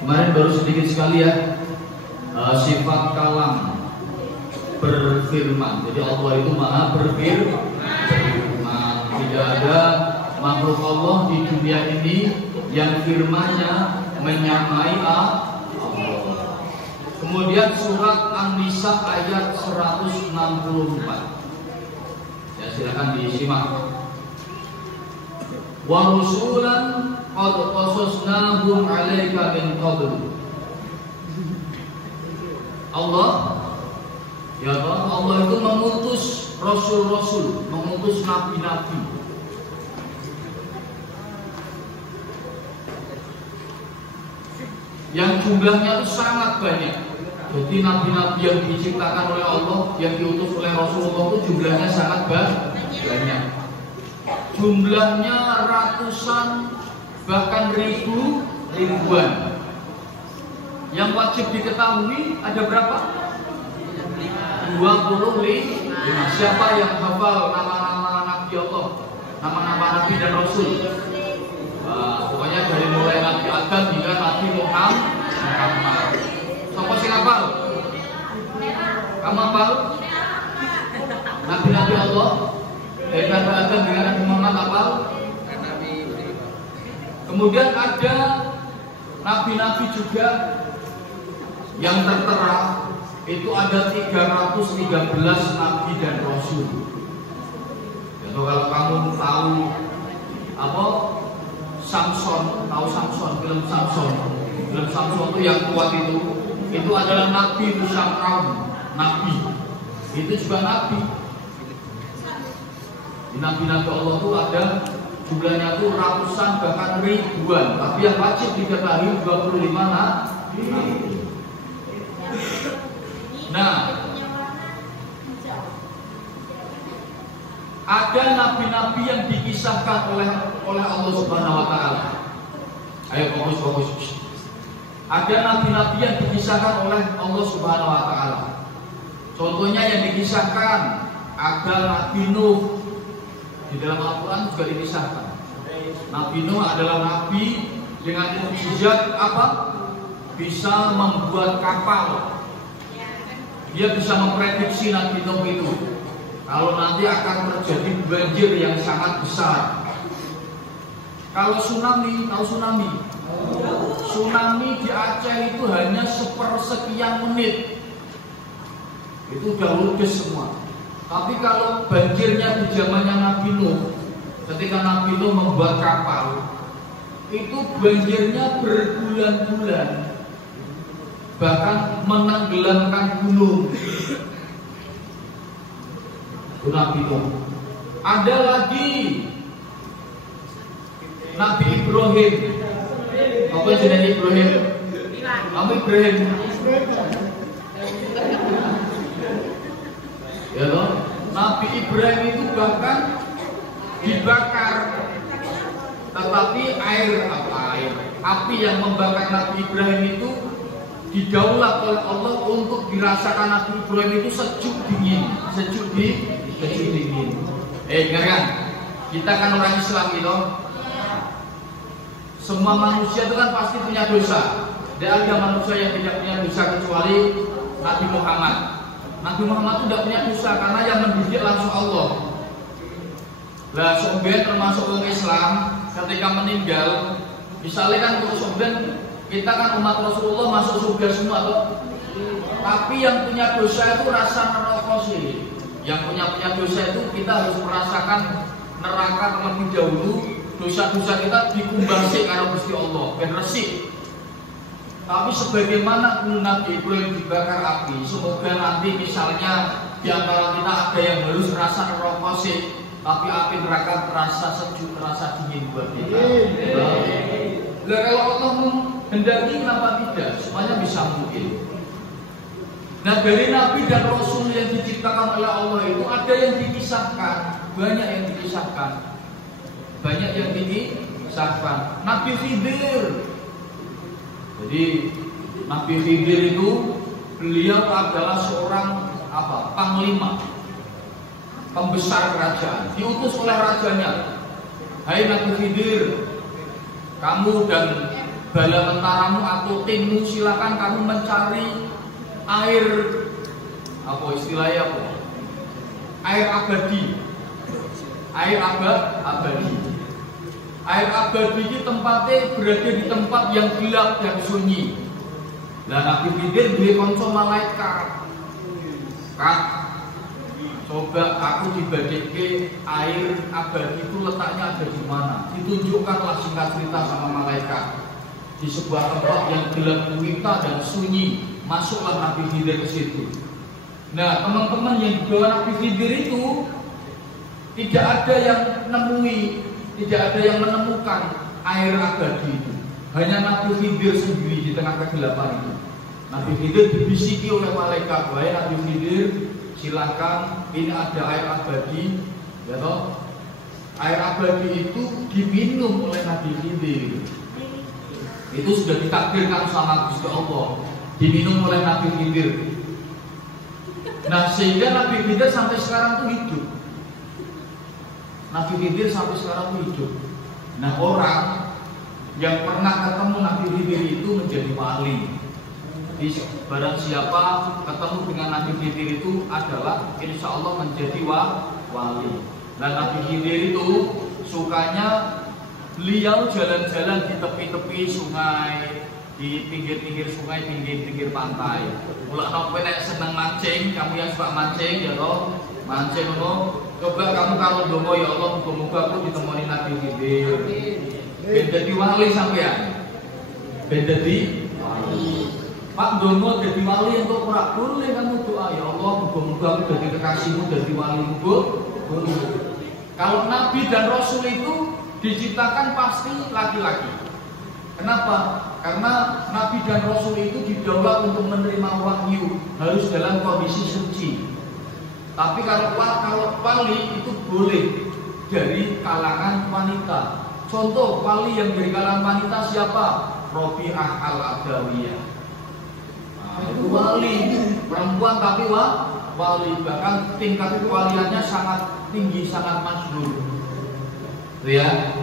Kemarin baru sedikit sekali ya sifat kalam, berfirman. Jadi Allah itu maha berfirman. Tidak ada makhluk Allah di dunia ini yang firman-Nya menyamai Allah. Kemudian surat An-Nisa ayat 164. Ya, silakan disimak. Wa rusulan qad qasasnahum 'alaika min qabl. Allah itu mengutus rasul-rasul, mengutus nabi-nabi. Yang jumlahnya itu sangat banyak. Jadi nabi-nabi yang diciptakan oleh Allah, yang diutus oleh Rasulullah itu jumlahnya sangat banyak. Jumlahnya ratusan, bahkan ribuan. Yang wajib diketahui ada berapa? 25. Siapa yang hafal nama-nama Nabi Allah, nama-nama Nabi dan Rasul? Pokoknya dari mulai Nabi Adam hingga Nabi Muhammad. Siapa sih hafal? Kamu hafal? Nabi-Nabi Allah dari Nabi Adam hingga Nabi Muhammad hafal? Kemudian ada nabi-nabi juga yang tertera. Itu ada 313 nabi dan rasul. Jadi kalau kamu tahu apa Samson, film Samson itu yang kuat itu adalah nabi Musa kaum, nabi. Itu juga nabi. Di nabi-nabi Allah itu ada jumlahnya itu ratusan bahkan ribuan. Tapi yang wajib diketahui 25 nabi. Nah, ada nabi-nabi yang dikisahkan oleh Allah Subhanahu wa taala. Ayo fokus. Ada nabi-nabi yang dikisahkan oleh Allah Subhanahu wa taala. Contohnya yang dikisahkan ada Nabi Nuh. Di dalam Al-Qur'an juga dikisahkan. Nabi Nuh adalah nabi dengan mukjizat apa? Bisa membuat kapal. Dia bisa memprediksi Nabi Nuh itu kalau nanti akan terjadi banjir yang sangat besar. Kalau tsunami, tahu tsunami? Tsunami di Aceh itu hanya sepersekian menit, itu udah ludes semua. Tapi kalau banjirnya di zamannya Nabi Nuh, ketika Nabi Nuh membuat kapal, itu banjirnya berbulan-bulan, bahkan menenggelamkan gunung. Nabi Nuh. Ada lagi Nabi Ibrahim. Apa jenis Ibrahim? Nabi Ibrahim. Ya toh? Nabi Ibrahim itu bahkan dibakar, tetapi api yang membakar Nabi Ibrahim itu didaulat oleh Allah untuk dirasakan Nabi Ibrahim itu sejuk dingin. Dengarkan, kita kan orang Islam gitu. Semua manusia itu kan pasti punya dosa. Tidak ada manusia yang tidak punya dosa kecuali Nabi Muhammad. Nabi Muhammad itu tidak punya dosa karena yang mendidik langsung Allah. Lah sobat termasuk orang Islam ketika meninggal, misalnya kan untuk sobat kita kan umat Rasulullah masuk surga semua tuh. Tapi yang punya dosa itu rasa neraka sih. Yang punya dosa itu kita harus merasakan neraka terlebih dahulu. Dosa-dosa kita dikumbasi karena Gusti Allah, ben resik. Tapi sebagaimana Nabi Ibrahim dibakar api, semoga nanti misalnya di antara kita ada yang harus rasa neraka sih, tapi api neraka terasa sejuk, terasa dingin buat kita. Nah, kalau Allah menghendaki kenapa tidak? Semuanya bisa mungkin. Nah, dari Nabi dan Rasul yang diciptakan oleh Allah itu ada yang dikisahkan, banyak yang dikisahkan. Nabi Khidir. Jadi Nabi Khidir itu beliau adalah seorang panglima, pembesar kerajaan, diutus oleh rajanya. Hai Nabi Khidir, Kamu dan bala tentaramu atau timmu silakan kamu mencari air, apa istilahnya apa? Air abadi. Air abadi. Air abadi ini tempatnya berada di tempat yang gelap dan sunyi. Lah Nabi Khidir duwe kanca malaikat. Kak, coba aku dibadike air abadi itu letaknya ada di mana? Ditunjukkanlah singkat cerita sama malaikat. Di sebuah tempat yang gelap gulita dan sunyi, masuklah Nabi Khidir ke situ. Nah, teman-teman yang dibawa Nabi Khidir itu tidak ada yang tidak ada yang menemukan air abadi itu. Hanya Nabi Khidir sendiri di tengah kegelapan itu. Nabi Khidir dibisiki oleh malaikat, "Wahai Nabi Khidir, silakan, ini ada air abadi." Ya toh? Air abadi itu diminum oleh Nabi Khidir. Itu sudah ditakdirkan sama Gusti Allah, diminum oleh Nabi Khidir. Nah, sehingga Nabi Khidir sampai sekarang itu hidup. Nabi Khidir sampai sekarang itu hidup. Nah, orang yang pernah ketemu Nabi Khidir itu menjadi wali. Jadi barang siapa ketemu dengan Nabi Khidir itu adalah insya Allah menjadi wali. Dan Nabi Khidir itu sukanya beliau jalan-jalan di tepi-tepi sungai, di pinggir-pinggir sungai, pinggir-pinggir pantai. Mulai sampai nek seneng mancing, kamu yang suka mancing ya toh, mancing loh. Coba kamu kalau dongo ya Allah, muga-muga aku ditemani Nabi Khidir. Ben dadi wali sampean. Ben dadi wali. Pak dongo dadi wali untuk ora boleh kamu doa ya Allah, muga-muga aku dadi kekasihmu, dadi wali boleh. Kalau Nabi dan Rasul itu diciptakan pasti laki-laki. Kenapa? Karena Nabi dan Rasul itu didaulat untuk menerima wahyu, harus dalam kondisi suci. Tapi kalau wali itu boleh dari kalangan wanita. Contoh wali yang dari kalangan wanita siapa? Rabi'ah al-Adawiyah. Nah, itu wali perempuan tapi wali, bahkan tingkat kewaliannya sangat tinggi, sangat masyhur. Ya,